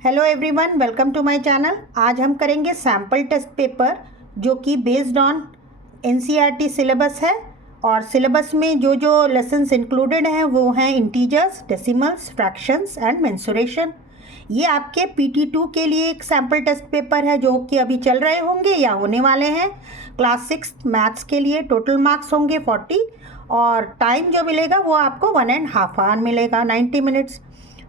Hello everyone, welcome to my channel. आज हम करेंगे सैम्पल टेस्ट पेपर जो कि बेस्ड ऑन एनसीईआरटी सिलेबस है। और सिलेबस में जो जो लेसन्स इंक्लूडेड हैं वो हैं integers, decimals, fractions and mensuration. ये आपके PT2 के लिए एक सैम्पल टेस्ट पेपर है जो कि अभी चल रहे होंगे या होने वाले हैं। क्लास 6 मैथ्स के लिए टोटल मार्क्स होंगे 40 और टाइम जो मिलेगा वो आपको 1.5 आवर मिलेगा, 90 मिनट्स।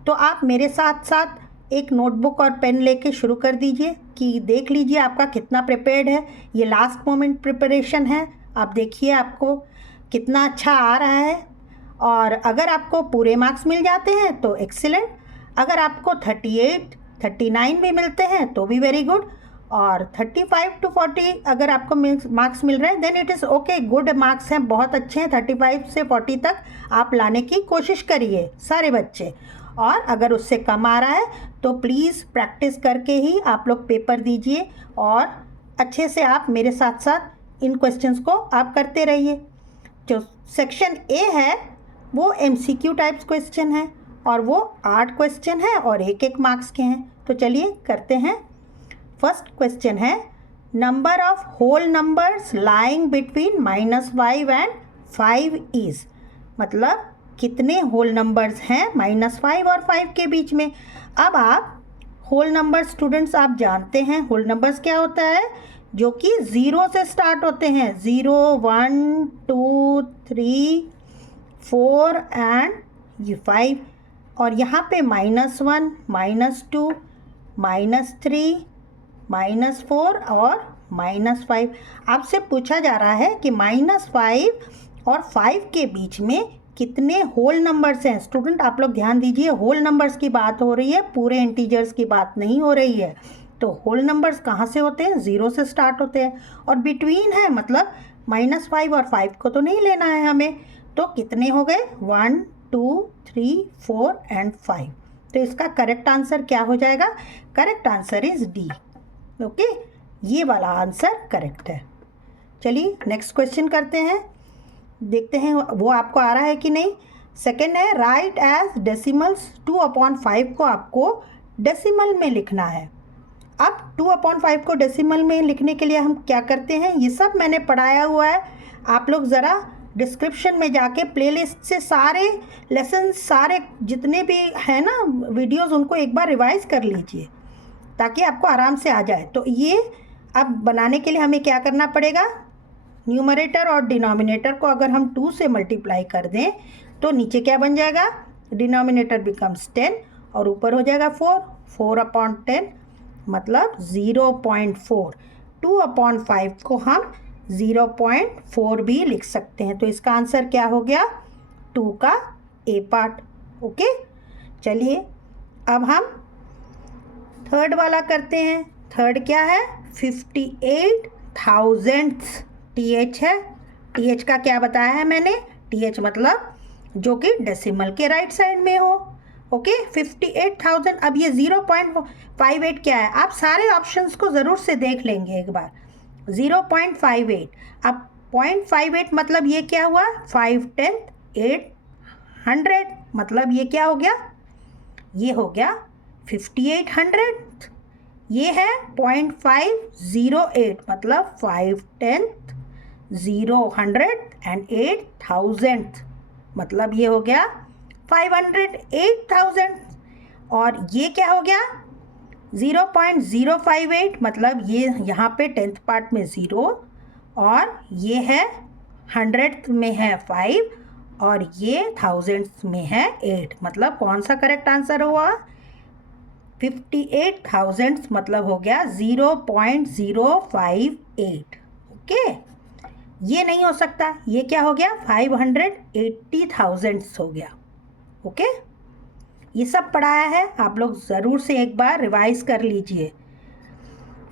तो आप मेरे साथ साथ एक नोटबुक और पेन लेके शुरू कर दीजिए कि देख लीजिए आपका कितना प्रिपेयर्ड है। ये लास्ट मोमेंट प्रिपरेशन है। आप देखिए आपको कितना अच्छा आ रहा है। और अगर आपको पूरे मार्क्स मिल जाते हैं तो एक्सीलेंट, अगर आपको 38, 39 भी मिलते हैं तो भी वेरी गुड, और 35 to 40 अगर आपको मार्क्स मिल रहे हैं then it is okay, good marks हैं, बहुत अच्छे हैं। 35 से 40 तक आप लाने की कोशिश करिए सारे बच्चे। और अगर उससे कम आ रहा है तो प्लीज़ प्रैक्टिस करके ही आप लोग पेपर दीजिए और अच्छे से आप मेरे साथ साथ इन क्वेश्चंस को आप करते रहिए। जो सेक्शन ए है वो MCQ टाइप्स क्वेश्चन है और वो 8 क्वेश्चन है और एक एक मार्क्स के हैं। तो चलिए करते हैं। फर्स्ट क्वेश्चन है number of whole numbers lying between -5 and 5 is, मतलब कितने होल नंबर्स हैं -5 और 5 के बीच में। अब आप होल नंबर स्टूडेंट्स आप जानते हैं होल नंबर्स क्या होता है, जो कि 0 से स्टार्ट होते हैं। 0, 1, 2, 3, 4 एंड 5। और यहाँ पे -1, -2, -3, -4 और -5। आपसे पूछा जा रहा है कि -5 और 5 के बीच में कितने होल नंबर्स हैं। स्टूडेंट आप लोग ध्यान दीजिए, होल नंबर्स की बात हो रही है, पूरे इंटीजर्स की बात नहीं हो रही है। तो होल नंबर्स कहाँ से होते हैं? 0 से स्टार्ट होते हैं और बिटवीन है, मतलब -5 और 5 को तो नहीं लेना है हमें। तो कितने हो गए? 1, 2, 3, 4 एंड 5। तो इसका करेक्ट आंसर क्या हो जाएगा? Correct answer is D. Okay, ये वाला आंसर करेक्ट है। चलिए नेक्स्ट क्वेश्चन करते हैं, देखते हैं वो आपको आ रहा है कि नहीं। सेकेंड है राइट एज डेसिमल्स 2/5 को आपको डेसिमल में लिखना है। अब 2/5 को डेसिमल में लिखने के लिए हम क्या करते हैं, ये सब मैंने पढ़ाया हुआ है। आप लोग ज़रा डिस्क्रिप्शन में जाके प्लेलिस्ट से सारे लेसन, सारे जितने भी हैं ना वीडियोस, उनको एक बार रिवाइज कर लीजिए ताकि आपको आराम से आ जाए। तो ये अब बनाने के लिए हमें क्या करना पड़ेगा, न्यूमरेटर और डिनोमिनेटर को अगर हम 2 से मल्टीप्लाई कर दें तो नीचे क्या बन जाएगा, डिनोमिनेटर बिकम्स 10 और ऊपर हो जाएगा 4, 4/10 मतलब 0.4। 2/5 को हम 0.4 भी लिख सकते हैं। तो इसका आंसर क्या हो गया, 2 का ए पार्ट। ओके, चलिए अब हम थर्ड वाला करते हैं। थर्ड क्या है, 58,000th TH है। TH का क्या बताया है मैंने, TH मतलब जो कि डेसिमल के राइट साइड में हो। ओके, 58,000। अब ये 0.58 क्या है, आप सारे ऑप्शंस को ज़रूर से देख लेंगे एक बार। 0.58, अब 0.58 मतलब ये क्या हुआ, 5 10 8 100, मतलब ये क्या हो गया, ये हो गया 5800। ये है 0.508 मतलब 5 10 0 100 एंड 8,000 मतलब ये हो गया 508,000। और ये क्या हो गया 0.058 मतलब ये यहाँ पे 10th पार्ट में 0 और ये है 100th में है 5 और ये 1000th में है 8, मतलब कौन सा करेक्ट आंसर हुआ, 58,000 मतलब हो गया 0.058। ओके, ये नहीं हो सकता, ये क्या हो गया 580,000 हो गया। ओके, ये सब पढ़ाया है, आप लोग ज़रूर से एक बार रिवाइज कर लीजिए।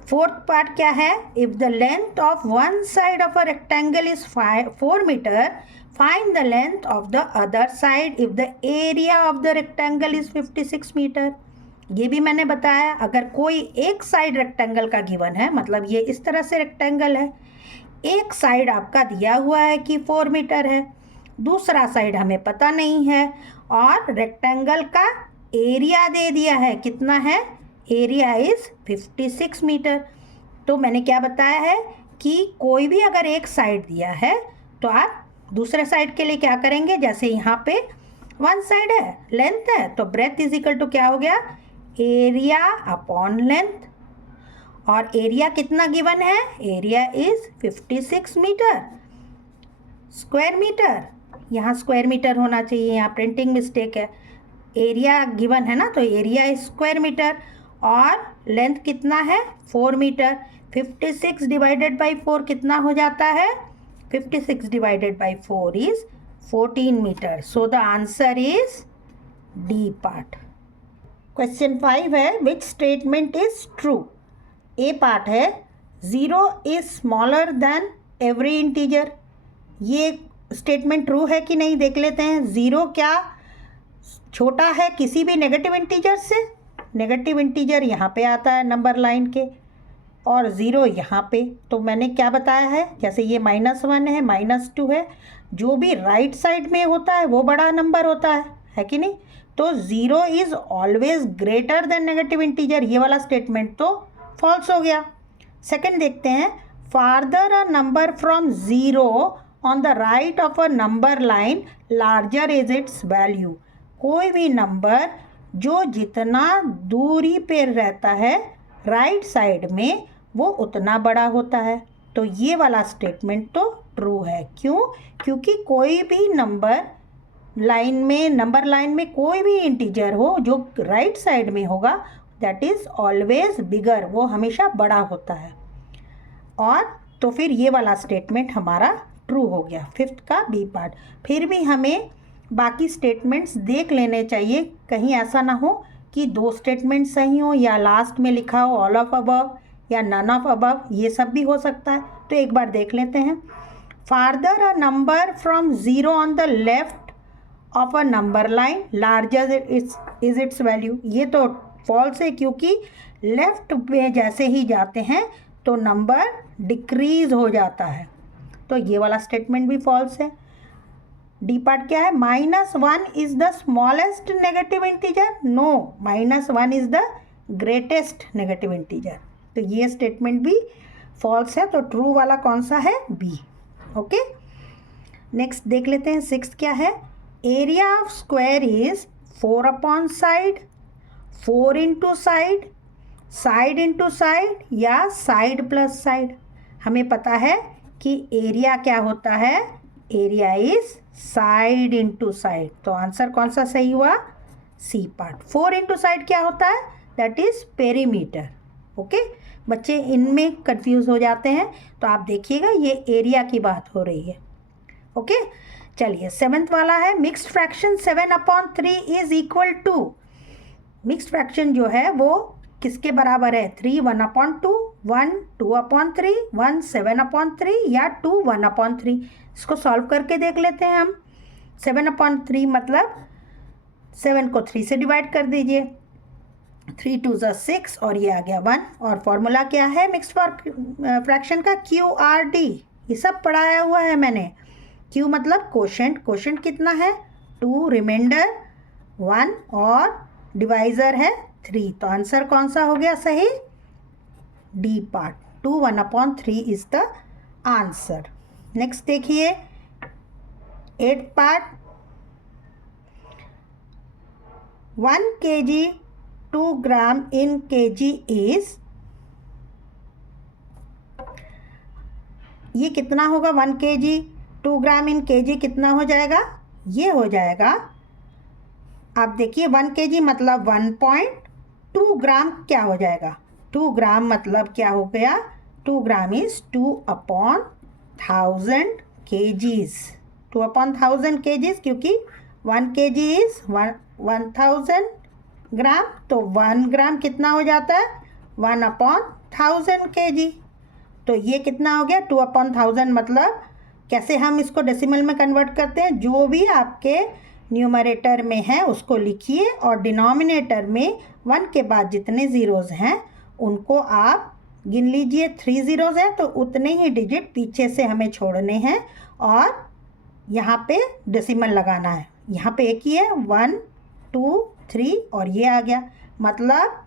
फोर्थ पार्ट क्या है, if the length of one side of a rectangle is 4 metre, find the length of the other side if the area of the rectangle is 56 metre. ये भी मैंने बताया, अगर कोई एक साइड रेक्टेंगल का गिवन है, मतलब ये इस तरह से रेक्टेंगल है, एक साइड आपका दिया हुआ है कि 4 मीटर है, दूसरा साइड हमें पता नहीं है, और रेक्टेंगल का एरिया दे दिया है, कितना है एरिया इज़ 56 मीटर। तो मैंने क्या बताया है कि कोई भी अगर एक साइड दिया है तो आप दूसरे साइड के लिए क्या करेंगे, जैसे यहाँ पे वन साइड है, लेंथ है, तो ब्रेथ इज इक्वल टू क्या हो गया, एरिया अपॉन लेंथ। और एरिया कितना गिवन है, area is 56 metre square metre. यहाँ स्क्वायर मीटर होना चाहिए, यहाँ प्रिंटिंग मिस्टेक है। एरिया गिवन है ना, तो एरिया इज स्क्वायर मीटर और लेंथ कितना है 4 मीटर। 56 डिवाइडेड बाई 4 कितना हो जाता है, 56 divided by 4 is 14 metre. So the answer is D part. Question 5 है, which statement is true. A part है 0 is smaller than every integer. ये स्टेटमेंट ट्रू है कि नहीं देख लेते हैं। 0 क्या छोटा है किसी भी नेगेटिव इंटीजर से, नेगेटिव इंटीजर यहाँ पे आता है नंबर लाइन के, और 0 यहाँ पे। तो मैंने क्या बताया है, जैसे ये -1 है, -2 है, जो भी राइट साइड में होता है वो बड़ा नंबर होता है कि नहीं। तो 0 is always greater than negative integer, ये वाला स्टेटमेंट तो फॉल्स हो गया। सेकंड देखते हैं, farther a number from 0 on the right of a number line larger is it's value. कोई भी नंबर जो जितना दूरी पे रहता है राइट साइड में वो उतना बड़ा होता है। तो ये वाला स्टेटमेंट तो ट्रू है। क्यों, क्योंकि कोई भी नंबर लाइन में, नंबर लाइन में कोई भी इंटीजर हो जो राइट साइड में होगा दैट इज़ ऑलवेज बिगर, वो हमेशा बड़ा होता है। और तो फिर ये वाला स्टेटमेंट हमारा ट्रू हो गया, फिफ्थ का बी पार्ट। फिर भी हमें बाकी स्टेटमेंट्स देख लेने चाहिए, कहीं ऐसा ना हो कि 2 स्टेटमेंट सही हो या लास्ट में लिखा हो ऑल ऑफ अबव या नन ऑफ अबव, ये सब भी हो सकता है। तो एक बार देख लेते हैं। Farther a number from 0 on the left of a number line larger is it's value, ये तो फॉल्स है, क्योंकि लेफ्ट में जैसे ही जाते हैं तो नंबर डिक्रीज हो जाता है। तो ये वाला स्टेटमेंट भी फॉल्स है। डी पार्ट क्या है, -1 is the smallest negative integer. No, -1 is the greatest negative integer. तो ये स्टेटमेंट भी फॉल्स है। तो ट्रू वाला कौन सा है, बी। ओके, नेक्स्ट देख लेते हैं। 6 क्या है, area of square is 4 upon side, 4 into side, side into side या साइड प्लस साइड। हमें पता है कि एरिया क्या होता है, area is side into side. तो आंसर कौन सा सही हुआ, सी पार्ट। 4 इंटू साइड क्या होता है, दैट इज पेरीमीटर। ओके, बच्चे इनमें कंफ्यूज हो जाते हैं, तो आप देखिएगा ये एरिया की बात हो रही है। ओके, चलिए 7th वाला है, mixed fraction 7 upon 3 is equal to. Mixed fraction जो है वो किसके बराबर है, 3 1 अपॉन 2, 1 2 अपॉन 3, 1 7 अपॉन 3 या 2 1 अपॉन 3। इसको सॉल्व करके देख लेते हैं हम। 7 अपॉन 3 मतलब 7 को 3 से डिवाइड कर दीजिए, 3 2 ज़ा 6 और ये आ गया 1। और फॉर्मूला क्या है मिक्स्ड फ्रैक्शन का, QRD, ये सब पढ़ाया हुआ है मैंने। Q मतलब कोशेंट, कोशेंट कितना है 2, रिमाइंडर 1 और डिवाइज़र है 3। तो आंसर कौन सा हो गया सही, D part, 2 1 upon 3 is the answer. Next देखिए 8th part, 1 kg 2 gram in kg is, ये कितना होगा 1 kg 2 ग्राम इन kg कितना हो जाएगा, ये हो जाएगा, आप देखिए 1 kg मतलब 1.2 ग्राम क्या हो जाएगा, 2 ग्राम मतलब क्या हो गया, 2 gram is 2 upon 1000 kgs, 2 upon 1000 kgs, क्योंकि 1 kg इज 1000 ग्राम, तो 1 ग्राम कितना हो जाता है 1 अपॉन 1000 kg। तो ये कितना हो गया 2 अपॉन 1000, मतलब कैसे हम इसको डेसिमल में कन्वर्ट करते हैं, जो भी आपके न्यूमरेटर में है उसको लिखिए और डिनोमिनेटर में 1 के बाद जितने ज़ीरोज़ हैं उनको आप गिन लीजिए। 3 ज़ीरोज़ हैं तो उतने ही डिजिट पीछे से हमें छोड़ने हैं और यहाँ पे डेसिमल लगाना है। यहाँ पे एक ही है 1 2 3 और ये आ गया, मतलब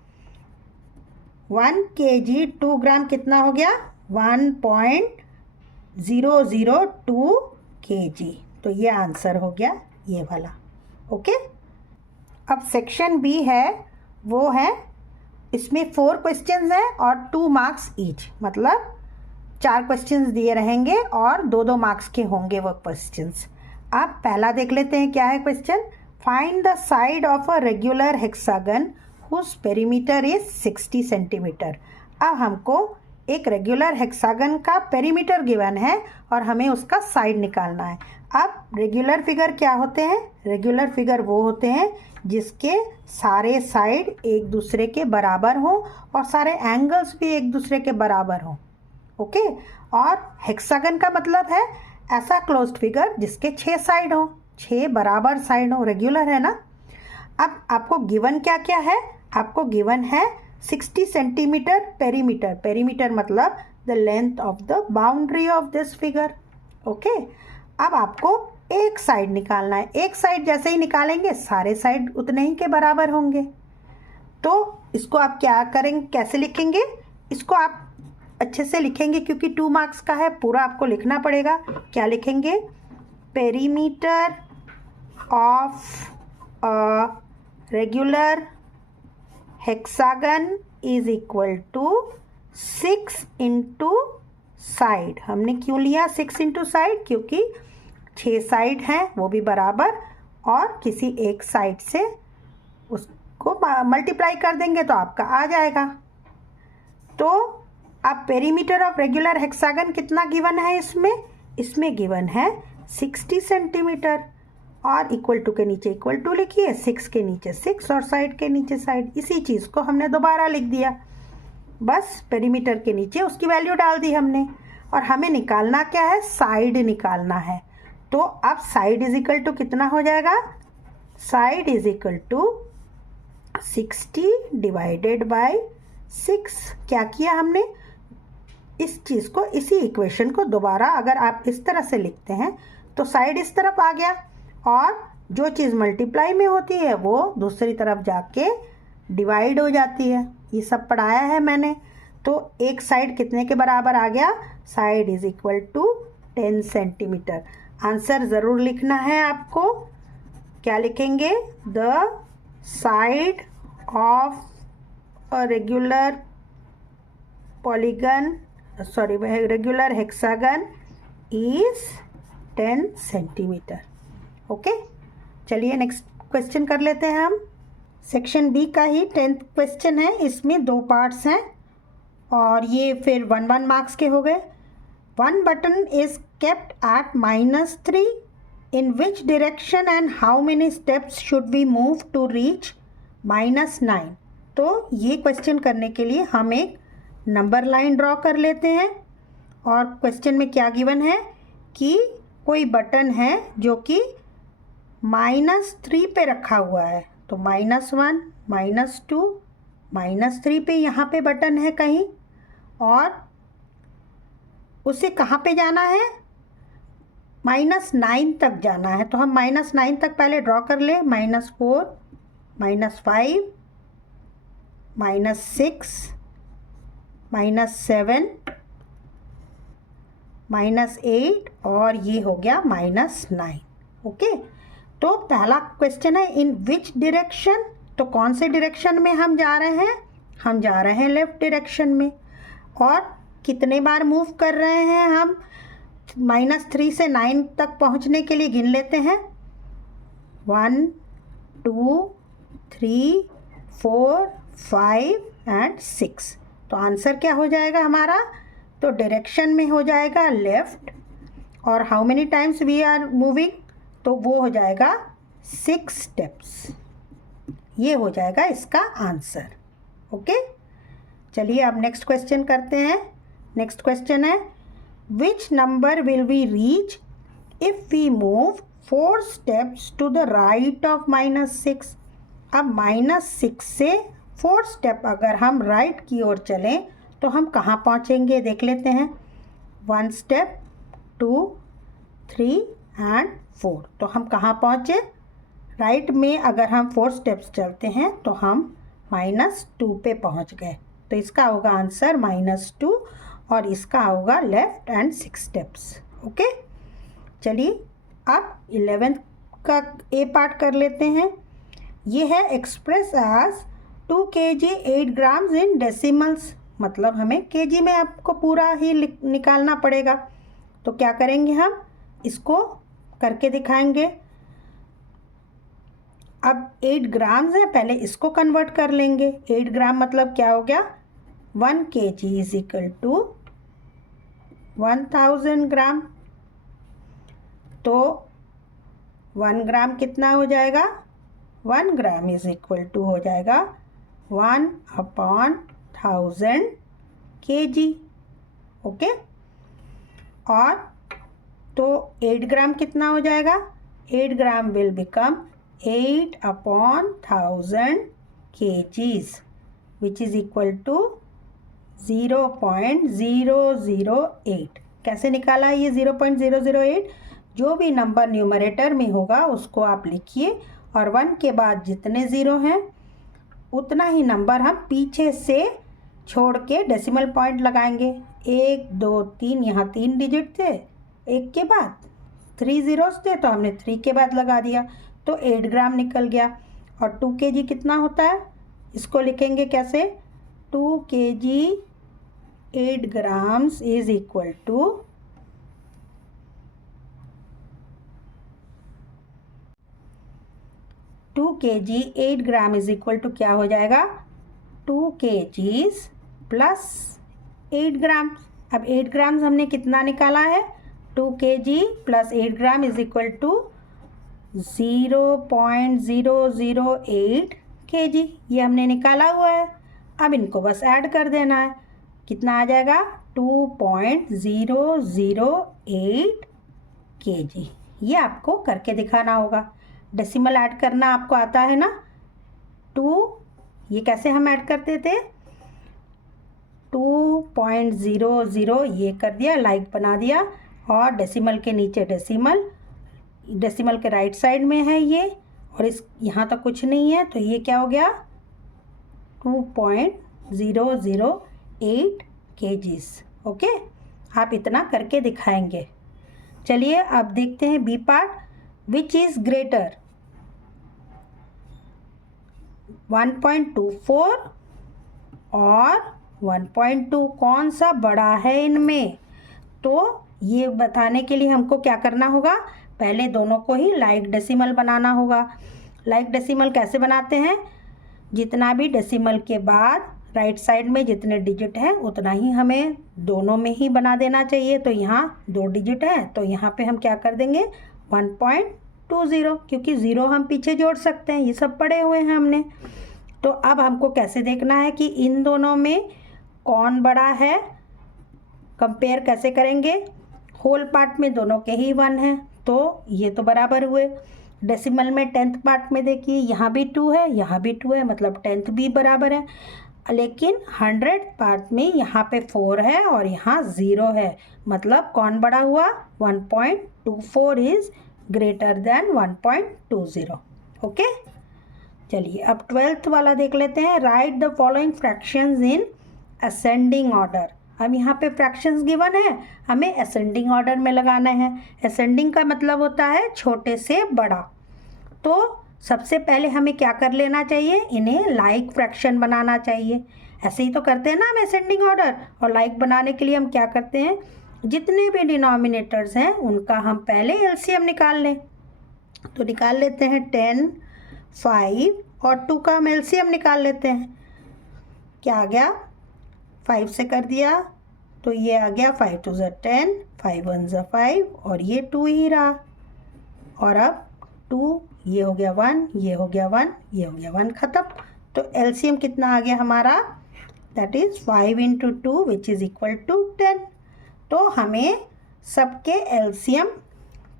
1 kg 2 ग्राम कितना हो गया? 1.002 kg। तो ये आंसर हो गया ये वाला। ओके, अब सेक्शन बी है, वो है इसमें 4 क्वेश्चंस हैं और 2 मार्क्स ईच, मतलब 4 क्वेश्चंस दिए रहेंगे और 2-2 मार्क्स के होंगे वो क्वेश्चंस। अब पहला देख लेते हैं क्या है question. Find the side of a regular hexagon whose perimeter is 60 centimetre. अब हमको एक रेगुलर हेक्सागन का पेरीमीटर गिवन है और हमें उसका साइड निकालना है। अब रेगुलर फिगर क्या होते हैं? रेगुलर फिगर वो होते हैं जिसके सारे साइड एक दूसरे के बराबर हों और सारे एंगल्स भी एक दूसरे के बराबर हों। ओके, और हेक्सागन का मतलब है ऐसा क्लोज्ड फिगर जिसके 6 साइड हों, 6 बराबर साइड हों। रेगुलर है ना। अब आपको गिवन क्या क्या है? आपको गिवन है 60 सेंटीमीटर पेरीमीटर। पेरीमीटर मतलब the length of the boundary of this figure. Okay, अब आपको एक साइड निकालना है। एक साइड जैसे ही निकालेंगे सारे साइड उतने ही के बराबर होंगे। तो इसको आप क्या करेंगे, कैसे लिखेंगे? इसको आप अच्छे से लिखेंगे क्योंकि 2 मार्क्स का है, पूरा आपको लिखना पड़ेगा। क्या लिखेंगे? Perimeter of a regular hexagon is equal to 6 into side. हमने क्यों लिया 6 इंटू साइड? क्योंकि 6 साइड हैं वो भी बराबर, और किसी एक साइड से उसको मल्टीप्लाई कर देंगे तो आपका आ जाएगा। तो अब पेरीमीटर ऑफ रेगुलर हेक्सागन कितना गिवन है इसमें? इसमें गिवन है 60 सेंटीमीटर, और इक्वल टू के नीचे इक्वल टू लिखिए, 6 के नीचे 6 और साइड के नीचे साइड। इसी चीज़ को हमने दोबारा लिख दिया, बस पेरीमीटर के नीचे उसकी वैल्यू डाल दी हमने। और हमें निकालना क्या है? साइड निकालना है। तो अब साइड इज इक्वल टू कितना हो जाएगा? Side is equal to 60 divided by 6। क्या किया हमने? इस चीज़ को, इसी इक्वेशन को दोबारा अगर आप इस तरह से लिखते हैं तो साइड इस तरफ आ गया, और जो चीज़ मल्टीप्लाई में होती है वो दूसरी तरफ जाके डिवाइड हो जाती है। ये सब पढ़ाया है मैंने। तो एक साइड कितने के बराबर आ गया? Side is equal to 10 centimetre. Answer ज़रूर लिखना है आपको। क्या लिखेंगे? The side of a regular polygon, sorry regular hexagon is 10 centimetre. Okay, चलिए नेक्स्ट क्वेश्चन कर लेते हैं हम। सेक्शन बी का ही 10th क्वेश्चन है। इसमें 2 पार्ट्स हैं और ये फिर 1-1 मार्क्स के हो गए। 1 button is kept at -3, in which direction and how many steps should we move to reach -9। तो ये क्वेश्चन करने के लिए हम एक नंबर लाइन ड्रॉ कर लेते हैं। और क्वेश्चन में क्या गिवन है कि कोई बटन है जो कि -3 पे रखा हुआ है। तो -1, -2, -3 पे यहाँ पे बटन है कहीं, और उसे कहाँ पे जाना है? -9 तक जाना है। तो हम -9 तक पहले ड्रॉ कर ले। -4, -5, -6, -7, -8 और ये हो गया -9। ओके, तो पहला क्वेश्चन है इन विच डायरेक्शन। तो कौन से डायरेक्शन में हम जा रहे हैं? हम जा रहे हैं लेफ्ट डायरेक्शन में। और कितने बार मूव कर रहे हैं हम? -3 से 9 तक पहुंचने के लिए गिन लेते हैं। 1, 2, 3, 4, 5 एंड 6। तो आंसर क्या हो जाएगा हमारा? तो डायरेक्शन में हो जाएगा लेफ्ट, और how many times we are moving? तो वो हो जाएगा 6 स्टेप्स। ये हो जाएगा इसका आंसर। ओके, चलिए अब नेक्स्ट क्वेश्चन करते हैं। नेक्स्ट क्वेश्चन है which number will we reach if we move 4 steps to the right of -6। अब -6 से 4 स्टेप अगर हम राइट की ओर चलें तो हम कहाँ पहुँचेंगे देख लेते हैं। 1 स्टेप, 2, 3 एंड 4। तो हम कहाँ पहुँचे? राइट में अगर हम 4 स्टेप्स चलते हैं तो हम -2 पे पहुँच गए। तो इसका होगा आंसर -2 और इसका होगा लेफ्ट हैंड 6 स्टेप्स। ओके, चलिए अब 11th का ए पार्ट कर लेते हैं। ये है एक्सप्रेस एज 2 kg 8 grams इन डेसिमल्स, मतलब हमें केजी में आपको पूरा ही निकालना पड़ेगा। तो क्या करेंगे, हम इसको करके दिखाएंगे। अब 8 ग्राम्स है, पहले इसको कन्वर्ट कर लेंगे। 8 ग्राम मतलब क्या हो गया, 1 kg इज इक्वल टू 1000 ग्राम। तो 1 ग्राम कितना हो जाएगा, 1 ग्राम इज इक्वल टू हो जाएगा 1/1000 kg। ओके, और तो 8 ग्राम कितना हो जाएगा, 8 gram will become 8/1000 kgs which is equal to 0.008। कैसे निकाला ये 0.008? जो भी नंबर न्यूमरेटर में होगा उसको आप लिखिए और 1 के बाद जितने ज़ीरो हैं उतना ही नंबर हम पीछे से छोड़ के डेसिमल पॉइंट लगाएंगे। 1 2 3, यहाँ 3 डिजिट थे, 1 के बाद 3 ज़ीरोस थे तो हमने 3 के बाद लगा दिया, तो 8 ग्राम निकल गया। और 2 kg कितना होता है, इसको लिखेंगे कैसे, 2 kg 8 grams is equal to 2 kg 8 gram is equal to क्या हो जाएगा, 2 kgs प्लस 8 ग्राम। अब 8 ग्राम्स हमने कितना निकाला है, 2 kg plus 8 gram is equal to 0.008 kg, ये हमने निकाला हुआ है। अब इनको बस ऐड कर देना है, कितना आ जाएगा, 2.008 kg। ये आपको करके दिखाना होगा। डेसिमल ऐड करना आपको आता है ना, 2, ये कैसे हम ऐड करते थे, 2.00 ये कर दिया, लाइक बना दिया, और डेसिमल के नीचे डेसिमल, डेसिमल के राइट साइड में है ये, और इस यहाँ तक कुछ नहीं है, तो ये क्या हो गया, 2.008 kgs। ओके, आप इतना करके दिखाएंगे। चलिए अब देखते हैं B part, which is greater 1.24 और 1.2, कौन सा बड़ा है इनमें। तो ये बताने के लिए हमको क्या करना होगा, पहले दोनों को ही लाइक डेसिमल बनाना होगा। लाइक डेसिमल कैसे बनाते हैं, जितना भी डेसिमल के बाद राइट साइड में जितने डिजिट हैं उतना ही हमें दोनों में ही बना देना चाहिए। तो यहाँ 2 डिजिट है तो यहाँ पे हम क्या कर देंगे, 1.20, क्योंकि 0 हम पीछे जोड़ सकते हैं, ये सब पढ़े हुए हैं हमने। तो अब हमको कैसे देखना है कि इन दोनों में कौन बड़ा है, कंपेयर कैसे करेंगे। होल पार्ट में दोनों के ही 1 हैं, तो ये तो बराबर हुए। डेसिमल में 10th पार्ट में देखिए, यहाँ भी 2 है, यहाँ भी 2 है, मतलब 10th भी बराबर है। लेकिन 100th पार्ट में यहाँ पे 4 है और यहाँ 0 है, मतलब कौन बड़ा हुआ, 1.24 इज़ ग्रेटर देन 1.20। ओके, चलिए अब 12th वाला देख लेते हैं। Right the following fractions in ascending order. अब यहाँ पे फ्रैक्शंस गिवन है, हमें असेंडिंग ऑर्डर में लगाना है। असेंडिंग का मतलब होता है छोटे से बड़ा। तो सबसे पहले हमें क्या कर लेना चाहिए, इन्हें लाइक फ्रैक्शन बनाना चाहिए। ऐसे ही तो करते हैं ना हम असेंडिंग ऑर्डर। और लाइक बनाने के लिए हम क्या करते हैं, जितने भी डिनोमिनेटर्स हैं उनका हम पहले एलसीएम निकाल लें। तो निकाल लेते हैं 10, 5 और 2 का हम एलसीएम निकाल लेते हैं। क्या आ गया, 5 से कर दिया तो ये आ गया 5 2 ज़ा 10, 5 1 ज़ा 5 और ये 2 ही रहा। और अब 2, ये हो गया 1, ये हो गया 1, ये हो गया 1, ख़त्म। तो एलसीएम कितना आ गया हमारा, that is 5 × 2 which is equal to 10। तो हमें सबके एलसीएम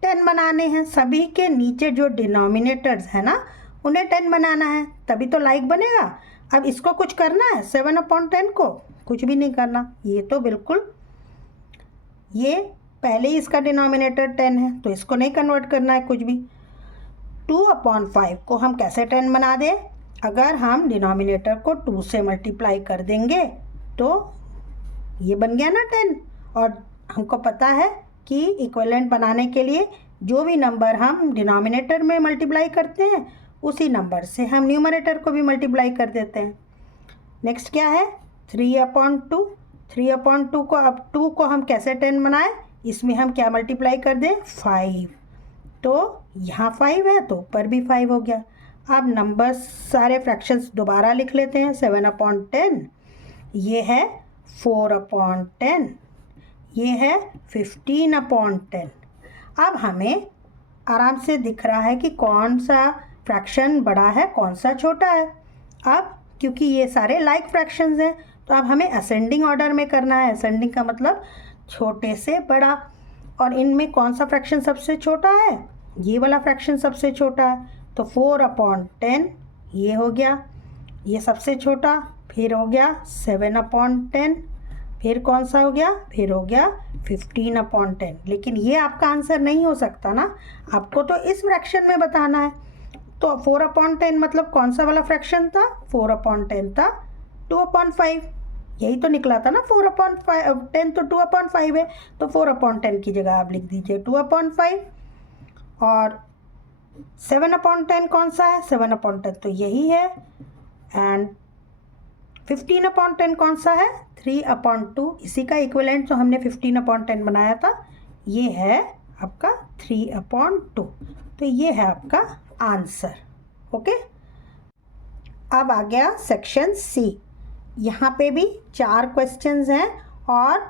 10 बनाने हैं। सभी के नीचे जो डिनोमिनेटर्स है ना उन्हें 10 बनाना है, तभी तो लाइक बनेगा। अब इसको कुछ करना है, 7/10 को कुछ भी नहीं करना, ये तो बिल्कुल, ये पहले ही इसका डिनोमिनेटर 10 है तो इसको नहीं कन्वर्ट करना है कुछ भी। 2/5 को हम कैसे 10 बना दें, अगर हम डिनोमिनेटर को 2 से मल्टीप्लाई कर देंगे तो ये बन गया ना 10। और हमको पता है कि इक्विवेलेंट बनाने के लिए जो भी नंबर हम डिनोमिनेटर में मल्टीप्लाई करते हैं उसी नंबर से हम न्यूमरेटर को भी मल्टीप्लाई कर देते हैं। नेक्स्ट क्या है 3/2। 3/2 को, अब 2 को हम कैसे 10 बनाएं, इसमें हम क्या मल्टीप्लाई कर दें 5। तो यहाँ 5 है तो ऊपर भी 5 हो गया। अब नंबर्स सारे फ्रैक्शंस दोबारा लिख लेते हैं। 7/10 ये है 4/10, ये है 15/10। अब हमें आराम से दिख रहा है कि कौन सा फ्रैक्शन बड़ा है कौन सा छोटा है। अब क्योंकि ये सारे लाइक फ्रैक्शंस हैं तो अब हमें असेंडिंग ऑर्डर में करना है। असेंडिंग का मतलब छोटे से बड़ा। और इनमें कौन सा फ्रैक्शन सबसे छोटा है, ये वाला फ्रैक्शन सबसे छोटा है। तो 4/10 ये हो गया, ये सबसे छोटा। फिर हो गया 7/10, फिर कौन सा हो गया, फिर हो गया 15/10। लेकिन ये आपका आंसर नहीं हो सकता ना, आपको तो इस फ्रैक्शन में बताना है। तो 4/10 मतलब कौन सा वाला फ्रैक्शन था, 4/10 था 2/5। यही तो निकला था ना 4/10 तो 2/5 है। तो 4/10 की जगह आप लिख दीजिए 2/5। और 7/10 कौन सा है, 7/10 तो यही है। एंड 15/10 कौन सा है, 3/2। इसी का इक्विवेलेंट तो हमने 15/10 बनाया था, ये है आपका 3/2। तो ये है आपका आंसर। ओके, अब आ गया सेक्शन सी। यहाँ पे भी 4 क्वेश्चंस हैं और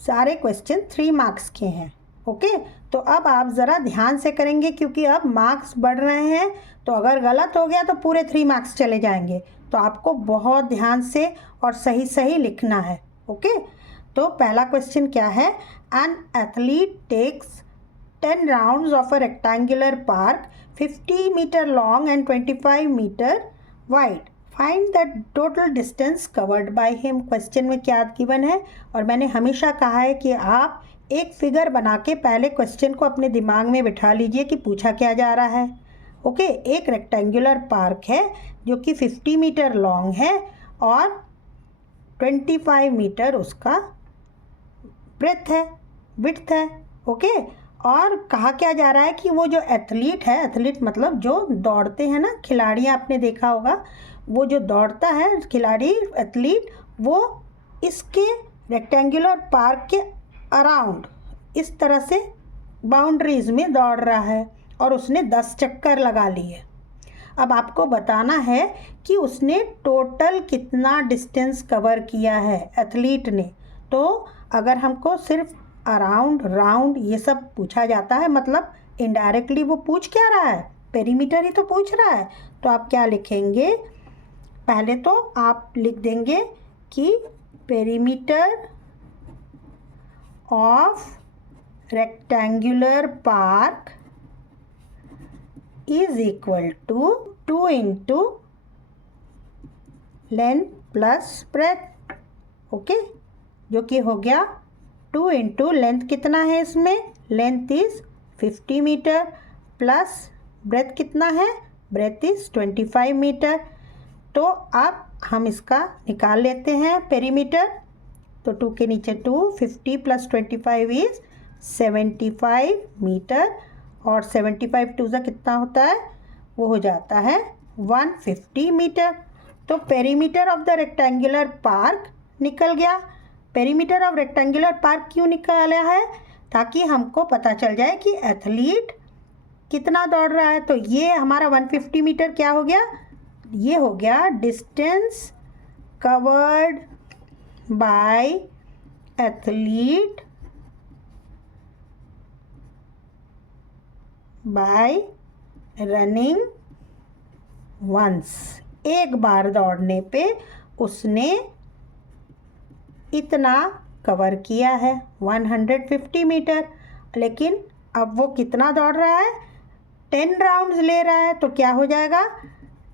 सारे क्वेश्चन 3 मार्क्स के हैं। ओके, तो अब आप ज़रा ध्यान से करेंगे क्योंकि अब मार्क्स बढ़ रहे हैं। तो अगर गलत हो गया तो पूरे 3 मार्क्स चले जाएंगे। तो आपको बहुत ध्यान से और सही सही लिखना है। ओके, तो पहला क्वेश्चन क्या है, an athlete takes 10 rounds of a rectangular park 50 metre long and 25 metre wide, find the total distance covered by him. Question में क्या गिवन है, और मैंने हमेशा कहा है कि आप एक फिगर बना के पहले क्वेश्चन को अपने दिमाग में बिठा लीजिए कि पूछा क्या जा रहा है। ओके, एक रेक्टेंगुलर पार्क है जो कि 50 मीटर लॉन्ग है और 25 मीटर उसका ब्रेथ है, विड्थ है। ओके, और कहा क्या जा रहा है कि वो जो एथलीट है, एथलीट मतलब जो दौड़ते हैं ना, खिलाड़ियाँ आपने देखा होगा, वो जो दौड़ता है खिलाड़ी एथलीट, वो इसके रेक्टेंगुलर पार्क के अराउंड इस तरह से बाउंड्रीज में दौड़ रहा है और उसने 10 चक्कर लगा लिए। अब आपको बताना है कि उसने टोटल कितना डिस्टेंस कवर किया है एथलीट ने। तो अगर हमको सिर्फ अराउंड, राउंड ये सब पूछा जाता है, मतलब इनडायरेक्टली वो पूछ क्या रहा है, पेरीमीटर ही तो पूछ रहा है। तो आप क्या लिखेंगे, पहले तो आप लिख देंगे कि perimeter of rectangular park is equal to 2 into length plus breadth. Okay, जो कि हो गया 2 इंटू लेंथ कितना है इसमें, length is 50 metre plus breadth कितना है, ब्रेथ इज 25 मीटर। तो अब हम इसका निकाल लेते हैं पेरीमीटर। तो 2 के नीचे 2, 50 प्लस 25 इज 75 मीटर। और 75 टू ज़ा कितना होता है, वो हो जाता है 150 मीटर। तो perimeter of the rectangular park निकल गया। पेरीमीटर ऑफ रेक्टेंगुलर पार्क क्यों निकाला है, ताकि हमको पता चल जाए कि एथलीट कितना दौड़ रहा है। तो ये हमारा 150 मीटर क्या हो गया, ये हो गया distance covered by athlete by running once. एक बार दौड़ने पे उसने इतना कवर किया है 150 मीटर। लेकिन अब वो कितना दौड़ रहा है, 10 राउंड्स ले रहा है। तो क्या हो जाएगा,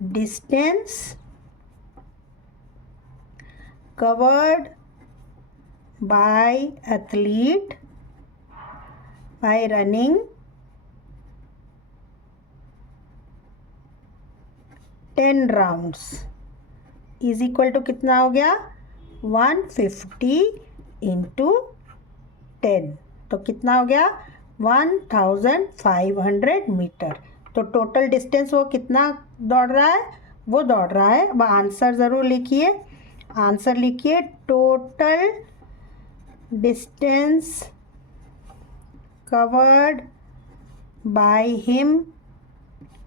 distance covered by athlete by running 10 rounds is equal to कितना हो गया, 150 इंटू 10, तो कितना हो गया 1500 मीटर। तो टोटल डिस्टेंस वो कितना दौड़ रहा है, वो दौड़ रहा है। अब आंसर ज़रूर लिखिए, आंसर लिखिए, total distance covered by him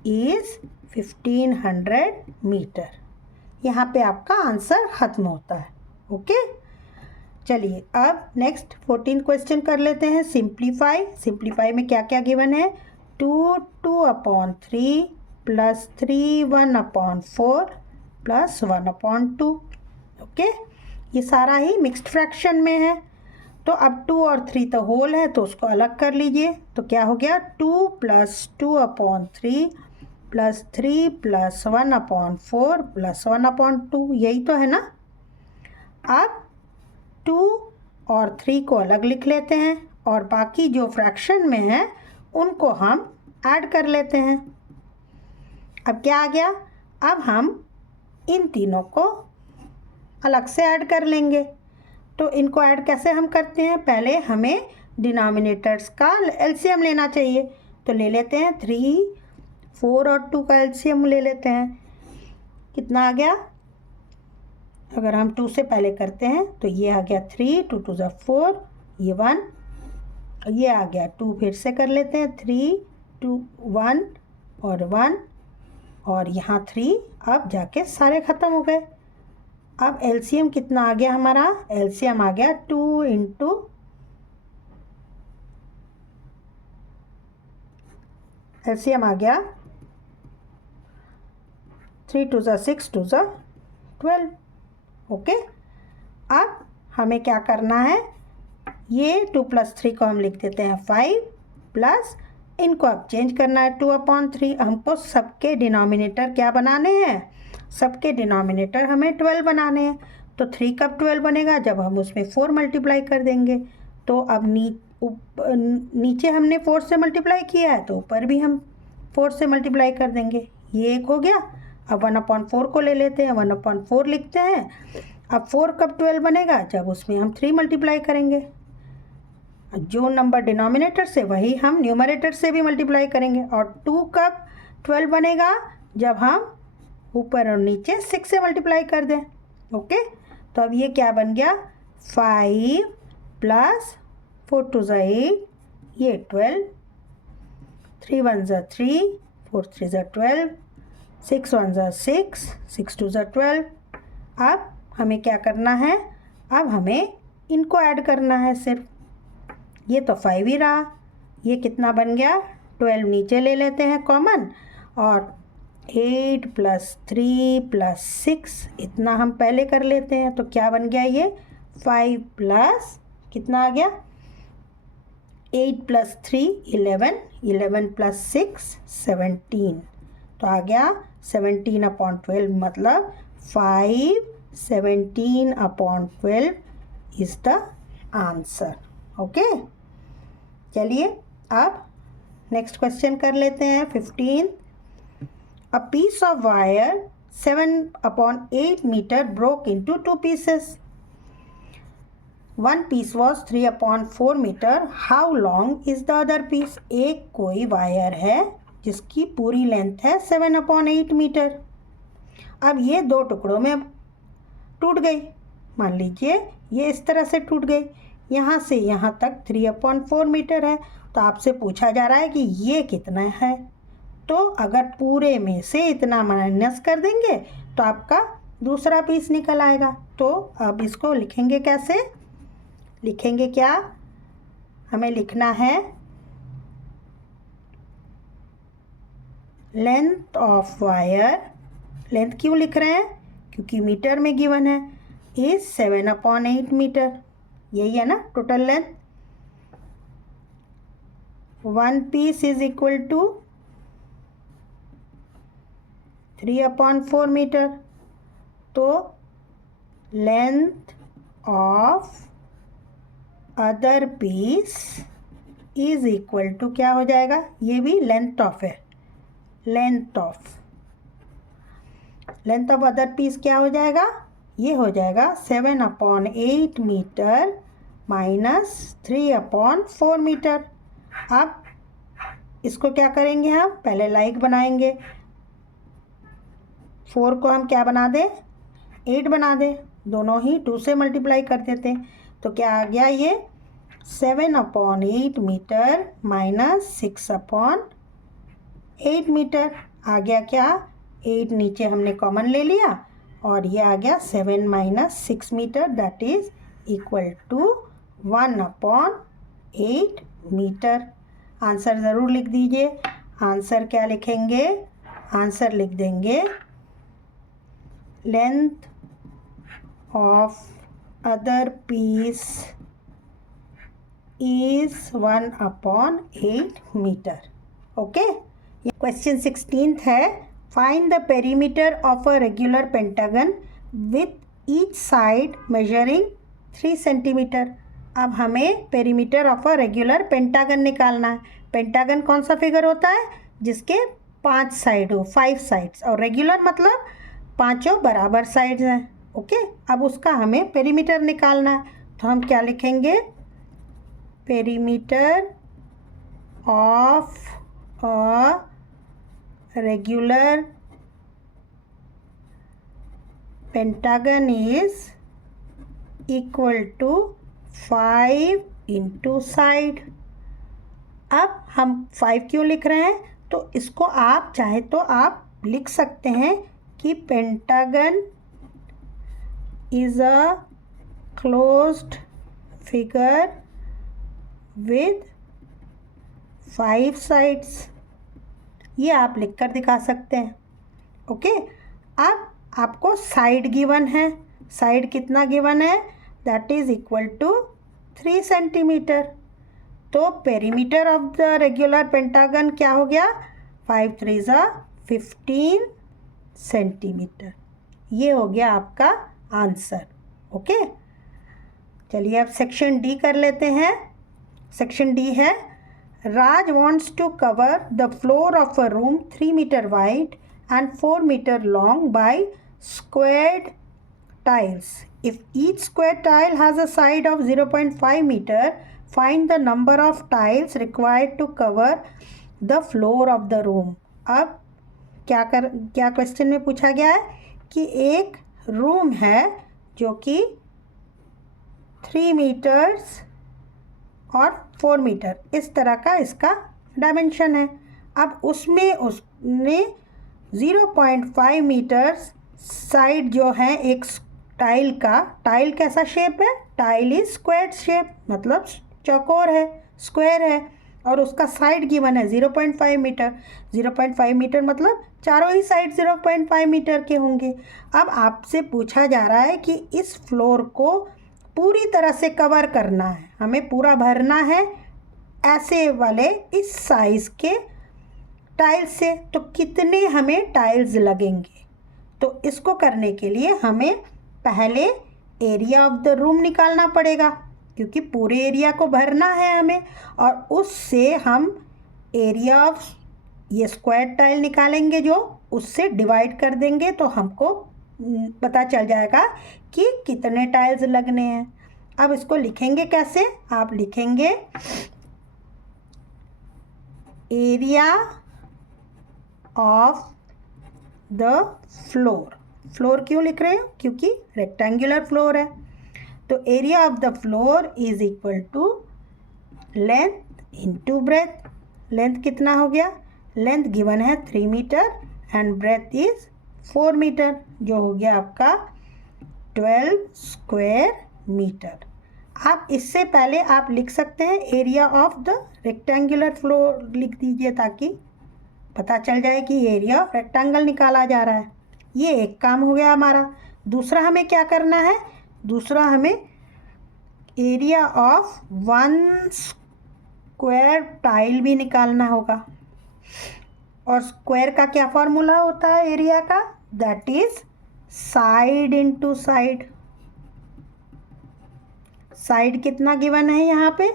is 1500 metre. यहाँ पे आपका आंसर खत्म होता है। ओके, चलिए अब नेक्स्ट 14 क्वेश्चन कर लेते हैं। सिंप्लीफाई, सिंप्लीफाई में क्या क्या गिवन है, 2 2/3 प्लस 3 1/4 प्लस 1/2। ओके, ये सारा ही मिक्स्ड फ्रैक्शन में है। तो अब 2 और 3 तो होल है, तो उसको अलग कर लीजिए। तो क्या हो गया 2 प्लस 2/3 प्लस 3 प्लस 1/4 प्लस 1/2, यही तो है ना। अब 2 और 3 को अलग लिख लेते हैं और बाकी जो फ्रैक्शन में है उनको हम ऐड कर लेते हैं। अब क्या आ गया, अब हम इन तीनों को अलग से ऐड कर लेंगे। तो इनको ऐड कैसे हम करते हैं, पहले हमें डिनोमिनेटर्स का एलसीएम लेना चाहिए। तो ले लेते हैं 3, 4 और 2 का एलसीएम ले लेते हैं। कितना आ गया, अगर हम 2 से पहले करते हैं तो ये आ गया 3, 2 2 4, ये 1, ये आ गया 2, फिर से कर लेते हैं 3 2 1 और 1 और यहाँ 3, अब जाके सारे ख़त्म हो गए। अब एलसीएम कितना आ गया हमारा, एलसीएम आ गया 2 इंटू एलसीएम आ गया 3 2 6 2 12। ओके, अब हमें क्या करना है, ये 2 + 3 को हम लिख देते हैं 5 प्लस इनको अब चेंज करना है 2/3। हमको सबके डिनोमिनेटर क्या बनाने हैं, सबके डिनोमिनेटर हमें 12 बनाने हैं। तो 3 कब 12 बनेगा, जब हम उसमें 4 मल्टीप्लाई कर देंगे। तो अब नीचे हमने 4 से मल्टीप्लाई किया है तो ऊपर भी हम 4 से मल्टीप्लाई कर देंगे। ये एक हो गया। अब 1/4 को ले लेते हैं, 1/4 लिखते हैं। अब 4 कब 12 बनेगा, जब उसमें हम 3 मल्टीप्लाई करेंगे। जो नंबर डिनोमिनेटर से वही हम न्यूमरेटर से भी मल्टीप्लाई करेंगे। और 2 कब 12 बनेगा, जब हम ऊपर और नीचे 6 से मल्टीप्लाई कर दें। ओके, तो अब ये क्या बन गया 5 प्लस 4 2 8, ये 12, 3 1 3, 4 3 12, 6 1 6, 6 2 12। अब हमें क्या करना है, अब हमें इनको ऐड करना है सिर्फ। ये तो 5 ही रहा, ये कितना बन गया 12, नीचे ले लेते हैं कॉमन, और 8 + 3 + 6 इतना हम पहले कर लेते हैं। तो क्या बन गया ये 5 प्लस कितना आ गया 8 + 3 11, 11 + 6 17। तो आ गया 17/12, मतलब 5 17/12 इज़ द आंसर। ओके, चलिए अब नेक्स्ट क्वेश्चन कर लेते हैं 15। A piece of wire 7/8 meter broke into 2 pieces. One piece was 3/4 meter. How long is the other piece? एक कोई वायर है जिसकी पूरी लेंथ है 7/8 मीटर। अब ये 2 टुकड़ों में टूट गई। मान लीजिए ये इस तरह से टूट गई, यहाँ से यहाँ तक 3/4 मीटर है। तो आपसे पूछा जा रहा है कि ये कितना है। तो अगर पूरे में से इतना माइनस कर देंगे तो आपका दूसरा पीस निकल आएगा। तो अब इसको लिखेंगे कैसे, लिखेंगे क्या, हमें लिखना है लेंथ ऑफ वायर। लेंथ क्यों लिख रहे हैं, क्योंकि मीटर में गिवन है, इज 7/8 मीटर, यही है ना total length. 1 piece is equal to 3/4 metre. तो length of other piece is equal to क्या हो जाएगा, ये भी लेंथ ऑफ है, लेंथ ऑफ अदर पीस क्या हो जाएगा ये हो जाएगा 7/8 मीटर माइनस 3/4 मीटर। अब इसको क्या करेंगे, हम पहले लाइक बनाएंगे। 4 को हम क्या बना दें, 8 बना दें, दोनों ही 2 से मल्टीप्लाई कर देते हैं। तो क्या आ गया, ये 7/8 मीटर माइनस 6/8 मीटर आ गया। क्या, 8 नीचे हमने कॉमन ले लिया और ये आ गया 7 minus 6 metre, that is equal to 1/8 metre. Answer ज़रूर लिख दीजिए। आंसर क्या लिखेंगे, आंसर लिख देंगे length of other piece is 1/8 metre. Okay, question 16 है, find the perimeter of a regular pentagon with each side measuring 3 centimetre. अब हमें perimeter of a regular pentagon निकालना है। पेंटागन कौन सा फिगर होता है, जिसके 5 साइड हो, 5 साइड्स, और रेगुलर मतलब 5 बराबर साइड्स हैं। ओके, अब उसका हमें पेरीमीटर निकालना है। तो हम क्या लिखेंगे, perimeter of a regular pentagon is equal to 5 into side। अब हम 5 क्यों लिख रहे हैं, तो इसको आप चाहे तो आप लिख सकते हैं कि pentagon is a closed figure with 5 sides, ये आप लिखकर दिखा सकते हैं। ओके, अब आपको साइड गिवन है, साइड कितना गिवन है, that is equal to 3 centimetre. तो perimeter of the regular pentagon क्या हो गया, 5 3 15 सेंटीमीटर। ये हो गया आपका आंसर। ओके, चलिए अब सेक्शन डी कर लेते हैं। सेक्शन डी है, राज wants to cover the floor of a room 3 meter wide and 4 meter long by squared tiles. If each square tile has a side of 0.5 meter, find the number of tiles required to cover the floor of the room. अब क्या question में पूछा गया है कि एक room है जो कि 3 मीटर्स और 4 मीटर इस तरह का इसका डायमेंशन है। अब उसमें उसने 0.5 मीटर साइड जो है एक टाइल का, टाइल कैसा शेप है, टाइल इज स्क्वायर शेप, मतलब चौकोर है, स्क्वायर है, और उसका साइड गिवन है 0.5 मीटर। 0.5 मीटर मतलब चारों ही साइड 0.5 मीटर के होंगे। अब आपसे पूछा जा रहा है कि इस फ्लोर को पूरी तरह से कवर करना है, हमें पूरा भरना है ऐसे वाले इस साइज़ के टाइल्स से, तो कितने हमें टाइल्स लगेंगे। तो इसको करने के लिए हमें पहले एरिया ऑफ द रूम निकालना पड़ेगा, क्योंकि पूरे एरिया को भरना है हमें, और उससे हम एरिया ऑफ ये स्क्वायर टाइल निकालेंगे, जो उससे डिवाइड कर देंगे तो हमको पता चल जाएगा कि कितने टाइल्स लगने हैं। अब इसको लिखेंगे कैसे, आप लिखेंगे area of the floor. Floor क्यों लिख रहे हो, क्योंकि रेक्टेंगुलर फ्लोर है। तो area of the floor is equal to length into breadth. Length कितना हो गया, लेंथ गिवन है 3 metre and breadth is 4 metre, जो हो गया आपका 12 स्क्वायर मीटर। आप इससे पहले आप लिख सकते हैं area of the rectangular floor लिख दीजिए, ताकि पता चल जाए कि एरिया ऑफ रेक्टेंगल निकाला जा रहा है। ये एक काम हो गया हमारा। दूसरा हमें क्या करना है, दूसरा हमें एरिया ऑफ 1 स्क्वायर टाइल भी निकालना होगा। और स्क्वायर का क्या फॉर्मूला होता है एरिया का, that is side into side. Side कितना गिवन है यहाँ पे,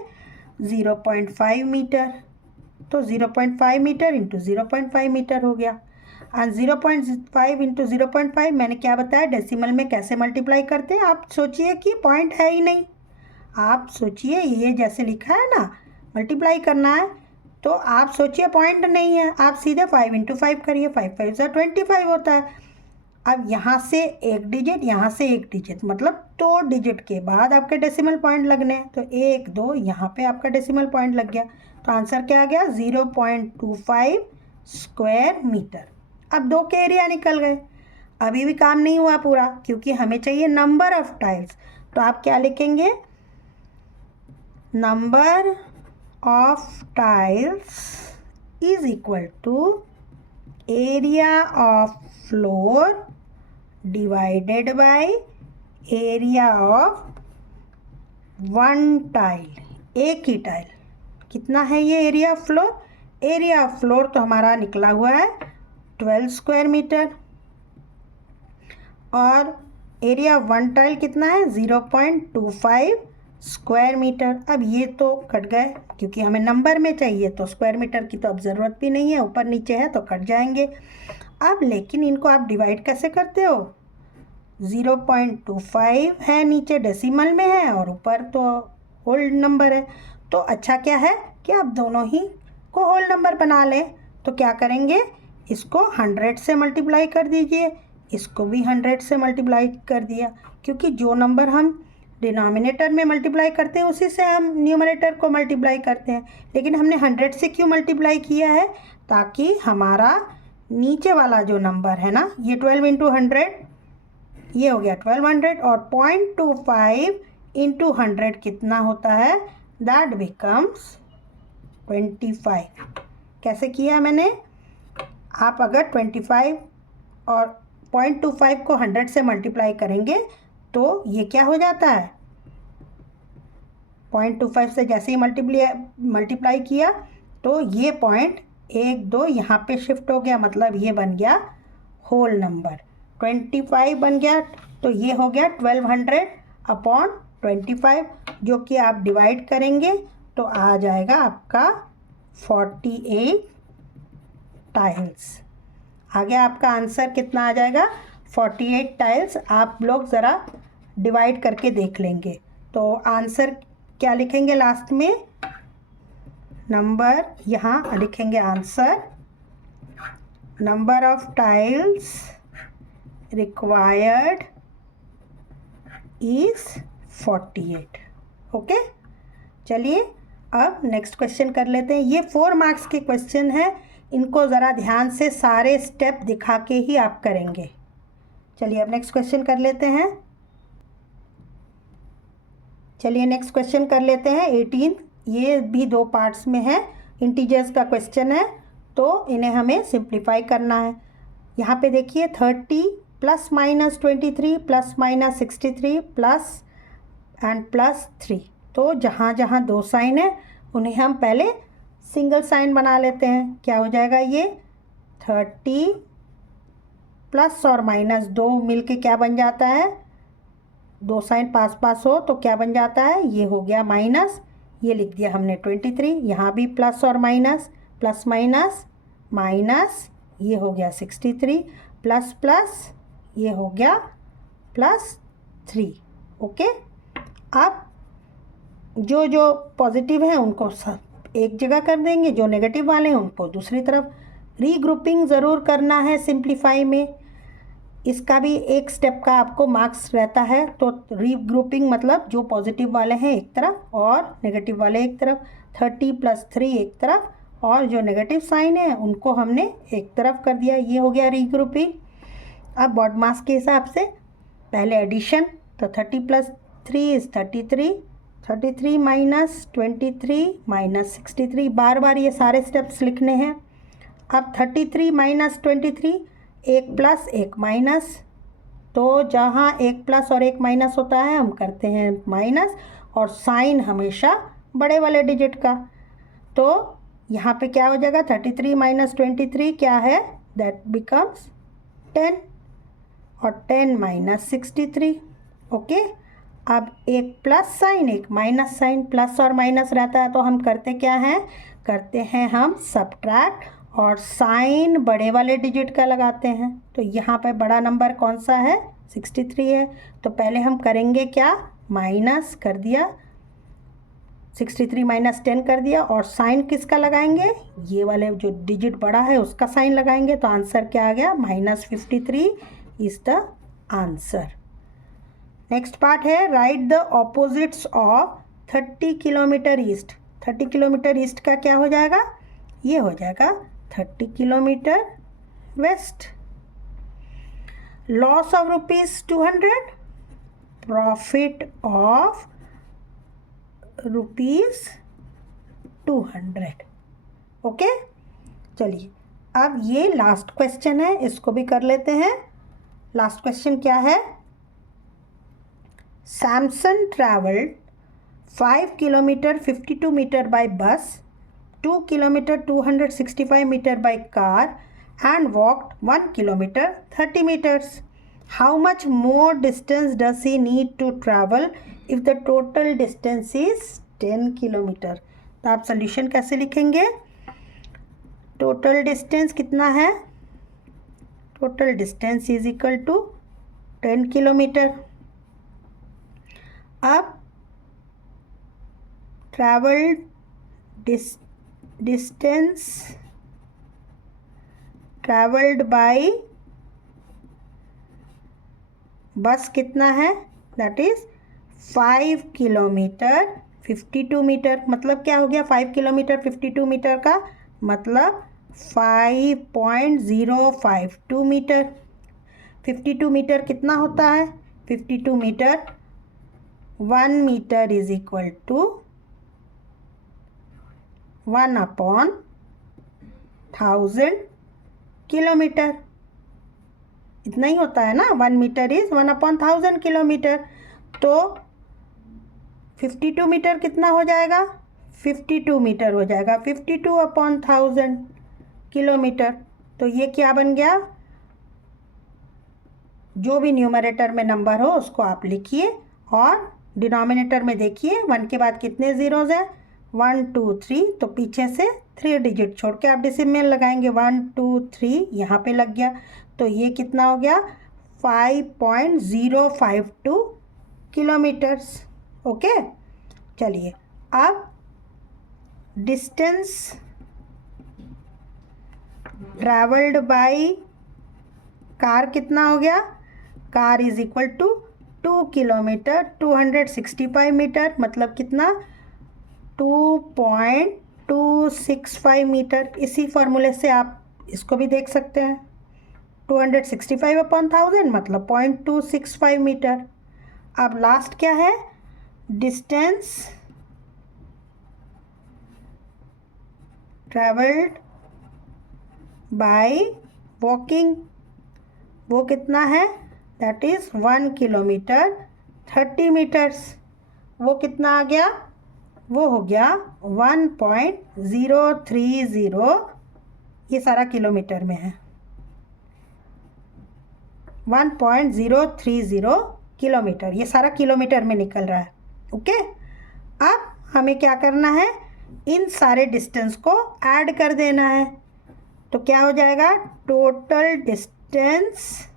0.5 मीटर, तो 0.5 मीटर इंटू 0.5 मीटर हो गया। और 0.5 इंटू 0.5 मैंने क्या बताया, डेसिमल में कैसे मल्टीप्लाई करते हैं। आप सोचिए कि पॉइंट है ही नहीं, आप सोचिए ये जैसे लिखा है ना मल्टीप्लाई करना है, तो आप सोचिए पॉइंट नहीं है, आप सीधे 5 इंटू 5 करिए, 5 5 से 25 होता है। अब यहाँ से एक डिजिट, यहाँ से एक डिजिट, मतलब 2 डिजिट के बाद आपके डेसिमल पॉइंट लगने हैं, तो 1 2 यहाँ पे आपका डेसिमल पॉइंट लग गया। तो आंसर क्या आ गया, 0.25 स्क्वायर मीटर। अब 2 के एरिया निकल गए। अभी भी काम नहीं हुआ पूरा, क्योंकि हमें चाहिए नंबर ऑफ टाइल्स। तो आप क्या लिखेंगे, number of tiles is equal to area of floor divided by area of one tile, एक ही टाइल। कितना है ये area of floor, area of floor तो हमारा निकला हुआ है 12 स्क्वायर मीटर, और एरिया ऑफ वन टाइल कितना है 0.25 स्क्वायर मीटर। अब ये तो कट गए, क्योंकि हमें नंबर में चाहिए, तो स्क्वायर मीटर की तो अब ज़रूरत भी नहीं है, ऊपर नीचे है तो कट जाएंगे। अब लेकिन इनको आप डिवाइड कैसे करते हो, 0.25 है, नीचे डेसिमल में है और ऊपर तो होल नंबर है। तो अच्छा क्या है कि आप दोनों ही को होल नंबर बना लें। तो क्या करेंगे, इसको 100 से मल्टीप्लाई कर दीजिए, इसको भी 100 से मल्टीप्लाई कर दिया, क्योंकि जो नंबर हम डिनोमिनेटर में मल्टीप्लाई करते हैं उसी से हम न्यूमरेटर को मल्टीप्लाई करते हैं। लेकिन हमने 100 से क्यों मल्टीप्लाई किया है, ताकि हमारा नीचे वाला जो नंबर है ना, ये 12 इंटू 100, ये हो गया 1200, और 0.25 इंटू 100 कितना होता है, दैट बिकम्स 25। कैसे किया मैंने, आप अगर 25 और 0.25 को 100 से मल्टीप्लाई करेंगे तो ये क्या हो जाता है, 0.25 से जैसे ही मल्टीप्लाई किया तो ये पॉइंट 1 2 यहाँ पे शिफ्ट हो गया, मतलब ये बन गया होल नंबर, 25 बन गया। तो ये हो गया 1200 अपॉन 25, जो कि आप डिवाइड करेंगे तो आ जाएगा आपका 48 टाइल्स। आगे आपका आंसर कितना आ जाएगा, 48 टाइल्स। आप लोग ज़रा डिवाइड करके देख लेंगे। तो आंसर क्या लिखेंगे लास्ट में, नंबर, यहाँ लिखेंगे answer, number of tiles required is 48। Okay, चलिए अब नेक्स्ट क्वेश्चन कर लेते हैं। ये 4 मार्क्स के क्वेश्चन है, इनको ज़रा ध्यान से सारे स्टेप दिखा के ही आप करेंगे। चलिए अब नेक्स्ट क्वेश्चन कर लेते हैं। चलिए नेक्स्ट क्वेश्चन कर लेते हैं 18। ये भी 2 पार्ट्स में है, इंटीजर्स का क्वेश्चन है, तो इन्हें हमें सिंप्लीफाई करना है। यहाँ पे देखिए 30 plus minus 23 plus minus 63 plus and plus 3। तो जहाँ जहाँ 2 साइन है उन्हें हम पहले सिंगल साइन बना लेते हैं। क्या हो जाएगा, ये 30 प्लस और माइनस 2 मिलके क्या बन जाता है, 2 साइन पास पास हो तो क्या बन जाता है, ये हो गया माइनस, ये लिख दिया हमने 23। यहाँ भी प्लस और माइनस, प्लस माइनस माइनस, ये हो गया 63, प्लस प्लस ये हो गया प्लस 3। ओके, अब जो जो पॉजिटिव है उनको सब एक जगह कर देंगे, जो नेगेटिव वाले हैं उनको दूसरी तरफ। रीग्रुपिंग ज़रूर करना है सिंप्लीफाई में, इसका भी एक स्टेप का आपको मार्क्स रहता है। तो रीग्रुपिंग मतलब जो पॉजिटिव वाले हैं एक तरफ और नेगेटिव वाले एक तरफ, 30 प्लस 3 एक तरफ, और जो नेगेटिव साइन है उनको हमने एक तरफ कर दिया। ये हो गया रीग्रुपिंग। अब बॉड मास के हिसाब से पहले एडिशन, तो 30 प्लस 3 इज़ 33, 33 माइनस 23 माइनस 63, बार बार ये सारे स्टेप्स लिखने हैं। अब 33 माइनस 23, एक प्लस एक माइनस, तो जहाँ एक प्लस और एक माइनस होता है हम करते हैं माइनस, और साइन हमेशा बड़े वाले डिजिट का। तो यहाँ पे क्या हो जाएगा, 33 माइनस 23 क्या है, दैट बिकम्स 10, और 10 माइनस 63। ओके, अब एक प्लस साइन एक माइनस साइन, प्लस और माइनस रहता है तो हम करते क्या हैं, करते हैं हम सब्ट्रैक्ट, और साइन बड़े वाले डिजिट का लगाते हैं। तो यहाँ पे बड़ा नंबर कौन सा है? 63 है। तो पहले हम करेंगे क्या? माइनस कर दिया, 63 माइनस 10 कर दिया, और साइन किसका लगाएंगे? ये वाले जो डिजिट बड़ा है उसका साइन लगाएंगे। तो आंसर क्या आ गया? -53 is the answer. Next part है write the opposites of 30 kilometre east. 30 kilometre east का क्या हो जाएगा? ये हो जाएगा 30 kilometre west. Loss of ₹200, profit of ₹200। Okay, चलिए अब ये लास्ट क्वेश्चन है, इसको भी कर लेते हैं। लास्ट क्वेश्चन क्या है? Samson travelled 5 kilometre 52 metre by bus, 2 kilometre 265 metre by car and walked 1 kilometer 30 meters. How much more distance does he need to travel if the total distance is 10 kilometer? तो आप solution कैसे लिखेंगे? Total distance कितना है? Total distance is equal to 10 kilometre. अब travelled distance travelled by bus कितना है? That is 5 kilometre 52 metre. मतलब क्या हो गया? 5 किलोमीटर 52 मीटर का मतलब 5.052 मीटर। 52 मीटर कितना होता है? 52 metre 1 metre is equal to 1/1000 kilometre. इतना ही होता है ना, 1 मीटर इज 1/1000 किलोमीटर। तो 52 मीटर कितना हो जाएगा? 52 मीटर हो जाएगा 52/1000 किलोमीटर। तो ये क्या बन गया? जो भी न्यूमरेटर में नंबर हो उसको आप लिखिए और डिनोमिनेटर में देखिए 1 के बाद कितने ज़ीरोज़ हैं? 1 2 3। तो पीछे से 3 डिजिट छोड़ के आप डेसिमल लगाएंगे। 1 2 3 यहाँ पे लग गया। तो ये कितना हो गया? 5.052 किलोमीटर्स। ओके, चलिए अब डिस्टेंस ट्रैवल्ड बाय कार कितना हो गया? Car is equal to 2 kilometre 265 metre. मतलब कितना? 2.265 मीटर। इसी फॉर्मूले से आप इसको भी देख सकते हैं। 265/1000 मतलब 0.265 मीटर। अब लास्ट क्या है? डिस्टेंस ट्रैवल्ड बाय वॉकिंग, वो कितना है? That is 1 kilometre 30 metres. वो कितना आ गया? वो हो गया 1.030। ये सारा किलोमीटर में है। 1.030 किलोमीटर, ये सारा किलोमीटर में निकल रहा है। ओके, अब हमें क्या करना है? इन सारे डिस्टेंस को ऐड कर देना है। तो क्या हो जाएगा? Total distance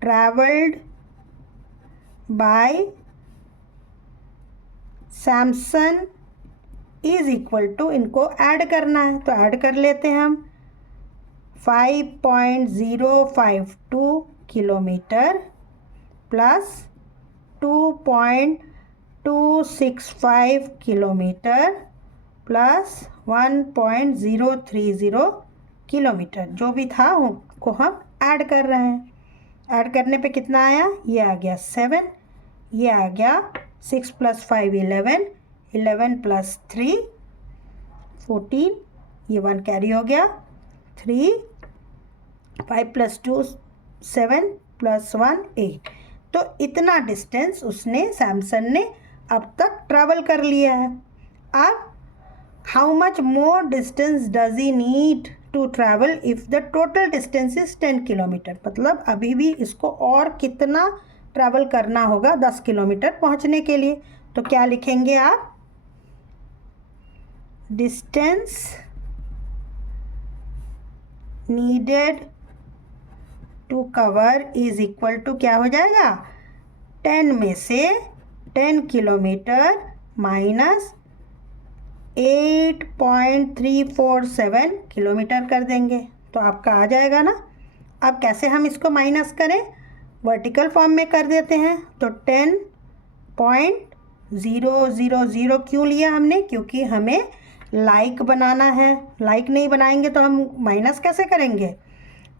travelled by Samson is equal to, इनको ऐड करना है तो ऐड कर लेते हैं हम। 5.052 kilometre plus 2.265 kilometre plus 1.030 kilometre, जो भी था उनको हम ऐड कर रहे हैं। ऐड करने पे कितना आया? ये आ गया 7, ये आ गया 6 + 5 11, 11 + 3 14, ये 1 कैरी हो गया, 3, 5 + 2 7 + 1 8। तो इतना डिस्टेंस उसने सैमसन ने अब तक ट्रैवल कर लिया है। अब how much more distance does he need to travel if the total distance is 10 kilometre. मतलब अभी भी इसको और कितना ट्रैवल करना होगा 10 किलोमीटर पहुंचने के लिए। तो क्या लिखेंगे आप? Distance needed to cover is equal to क्या हो जाएगा, 10 में से 10 किलोमीटर माइनस 8.347 किलोमीटर कर देंगे तो आपका आ जाएगा ना। अब कैसे हम इसको माइनस करें, वर्टिकल फॉर्म में कर देते हैं। तो 10.000 क्यों लिया हमने, क्योंकि हमें लाइक बनाना है। लाइक नहीं बनाएंगे तो हम माइनस कैसे करेंगे।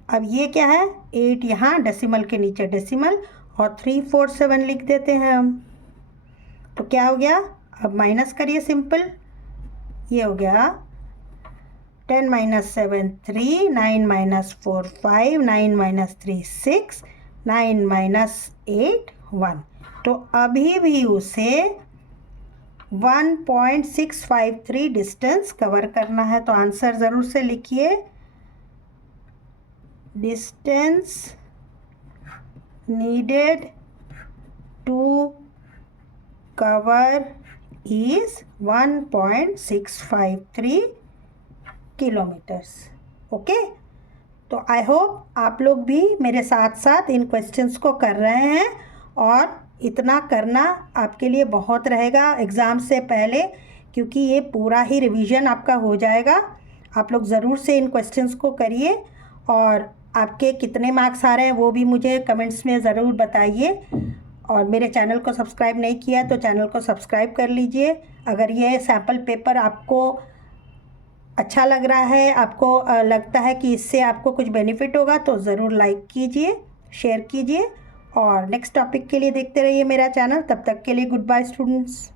अब ये क्या है, 8 यहाँ डेसिमल के नीचे डेसिमल और 347 लिख देते हैं हम। तो क्या हो गया, अब माइनस करिए सिंपल, ये हो गया 10 - 7 3, 9 - 4 5, 9 - 3 6, 9 - 8 1। तो अभी भी उसे 1.653 डिस्टेंस कवर करना है। तो आंसर ज़रूर से लिखिए, distance needed to cover is 1.653 kilometres. Okay, तो आई होप आप लोग भी मेरे साथ साथ इन क्वेश्चंस को कर रहे हैं और इतना करना आपके लिए बहुत रहेगा एग्ज़ाम से पहले, क्योंकि ये पूरा ही रिवीजन आपका हो जाएगा। आप लोग ज़रूर से इन क्वेश्चंस को करिए और आपके कितने मार्क्स आ रहे हैं वो भी मुझे कमेंट्स में ज़रूर बताइए। और मेरे चैनल को सब्सक्राइब नहीं किया तो चैनल को सब्सक्राइब कर लीजिए। अगर ये सैम्पल पेपर आपको अच्छा लग रहा है, आपको लगता है कि इससे आपको कुछ बेनिफिट होगा, तो ज़रूर लाइक कीजिए, शेयर कीजिए और नेक्स्ट टॉपिक के लिए देखते रहिए मेरा चैनल। तब तक के लिए गुड बाय स्टूडेंट्स।